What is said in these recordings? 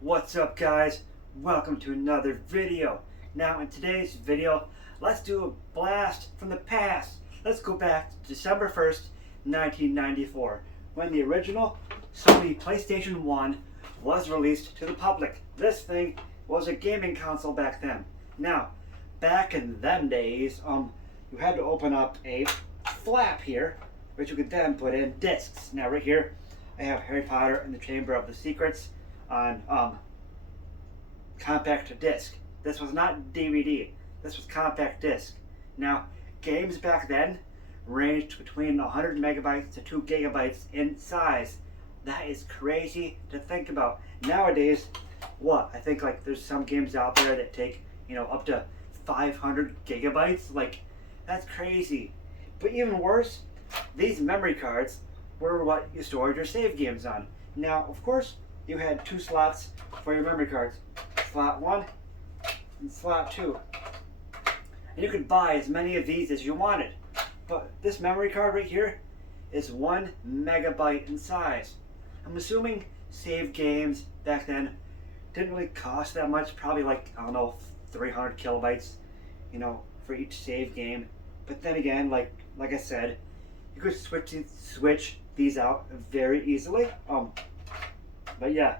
What's up, guys? Welcome to another video. Now in today's video, let's do a blast from the past. Let's go back to December 1st, 1994, when the original Sony PlayStation 1 was released to the public. This thing was a gaming console back then. Now, back in them days, you had to open up a flap here, which you could then put in discs. Now right here, I have Harry Potter and the Chamber of the Secrets on compact disc. This was not DVD. This was compact disc. Now, games back then ranged between 100 megabytes to 2 gigabytes in size. That is crazy to think about. Nowadays, I think like there's some games out there that take, up to 500 gigabytes. Like, that's crazy. But even worse, these memory cards were what you stored your save games on. Now, of course, you had two slots for your memory cards. Slot 1 and slot 2. And you could buy as many of these as you wanted. But this memory card right here is 1 megabyte in size. I'm assuming save games back then didn't really cost that much. Probably like, 300 kilobytes, for each save game. But then again, like I said, you could switch these out very easily. But yeah,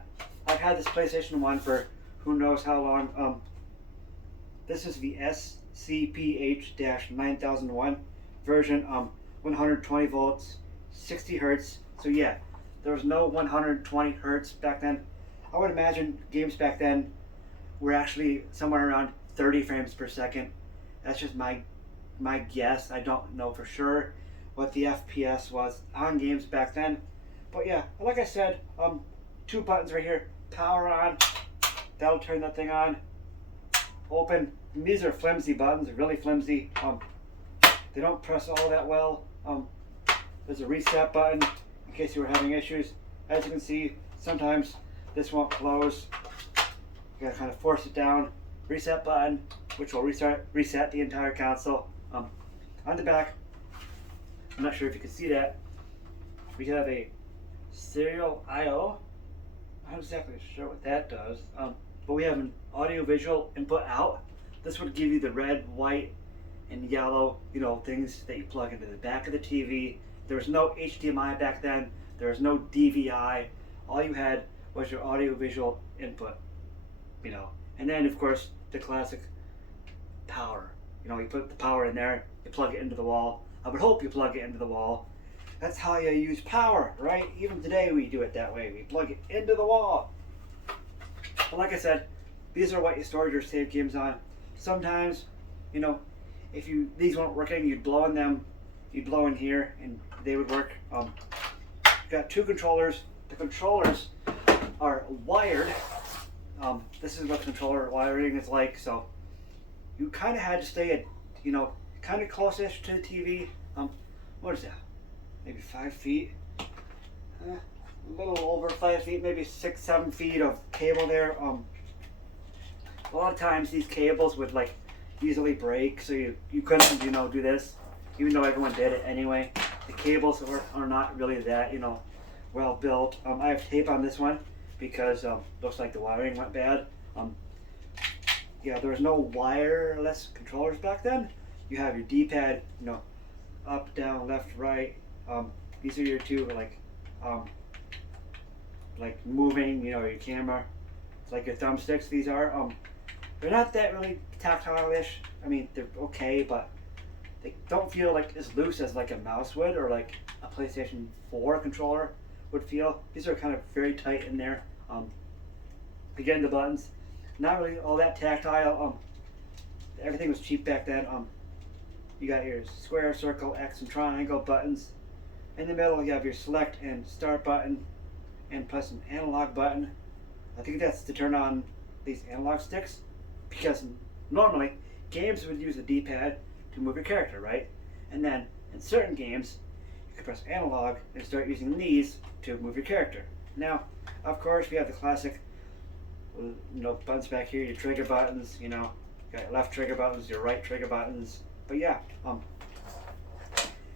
I've had this PlayStation 1 for who knows how long. This is the SCPH-9001 version, 120 volts, 60 hertz. So yeah, there was no 120 hertz back then. I would imagine games back then were actually somewhere around 30 frames per second. That's just my guess. I don't know for sure what the FPS was on games back then. But yeah, like I said, two buttons right here. Power on. That'll turn that thing on. Open. And these are flimsy buttons, really flimsy. They don't press all that well. There's a reset button in case you were having issues. As you can see, sometimes this won't close. You gotta kind of force it down. Reset button, which will reset the entire console. On the back, I'm not sure if you can see that, we have a serial I/O. I'm not exactly sure what that does, but we have an audio-visual input out. This would give you the red, white, and yellow, things that you plug into the back of the TV. There was no HDMI back then. There was no DVI. All you had was your audio-visual input, And then, of course, the classic power. You put the power in there, you plug it into the wall. I would hope you plug it into the wall. That's how you use power, right? Even today we do it that way. We plug it into the wall. But like I said, these are what you store your save games on. Sometimes, if these weren't working, you'd blow in them. You'd blow in here, and they would work. Got two controllers. The controllers are wired. This is what controller wiring is like. So you kind of had to stay at, kind of close-ish to the TV. What is that? Maybe 5 feet, a little over 5 feet, maybe 6-7 feet of cable there. A lot of times these cables would easily break, so you couldn't do this, even though everyone did it anyway. The cables are not really that well built. I have tape on this one because looks like the wiring went bad. Yeah, there was no wireless controllers back then. You have your D-pad, up, down, left, right. These are your two moving, your camera. It's like your thumbsticks. These are they're not that really tactile-ish. I mean, they're okay, but they don't feel as loose as a mouse would, or a PlayStation 4 controller would feel. These are kind of very tight in there. Again, the buttons, not really all that tactile. Everything was cheap back then. You got your square, circle, X, and triangle buttons. In the middle, you have your select and start button, and plus an analog button. I think that's to turn on these analog sticks, because normally games would use a D-pad to move your character, right? And then in certain games, you can press analog and start using these to move your character. Now, of course, we have the classic, buttons back here, your trigger buttons. You got your left trigger buttons, your right trigger buttons. But yeah,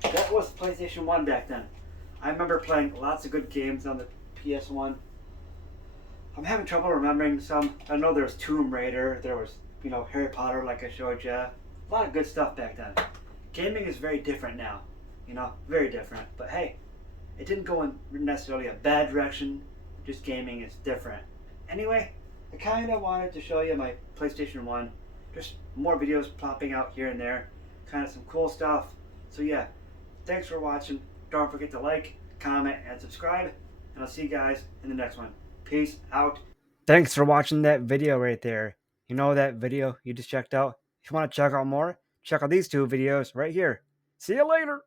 that was PlayStation 1 back then. I remember playing lots of good games on the PS1. I'm having trouble remembering some. I know there was Tomb Raider. There was, Harry Potter, like I showed you. A lot of good stuff back then. Gaming is very different now. Very different. But hey, it didn't go in necessarily a bad direction. Just gaming is different. Anyway, I kind of wanted to show you my PlayStation 1. Just more videos popping out here and there. Kind of some cool stuff. So yeah, thanks for watching. Don't forget to like, comment, and subscribe. And I'll see you guys in the next one. Peace out. Thanks for watching that video right there. That video you just checked out? If you want to check out more, check out these two videos right here. See you later.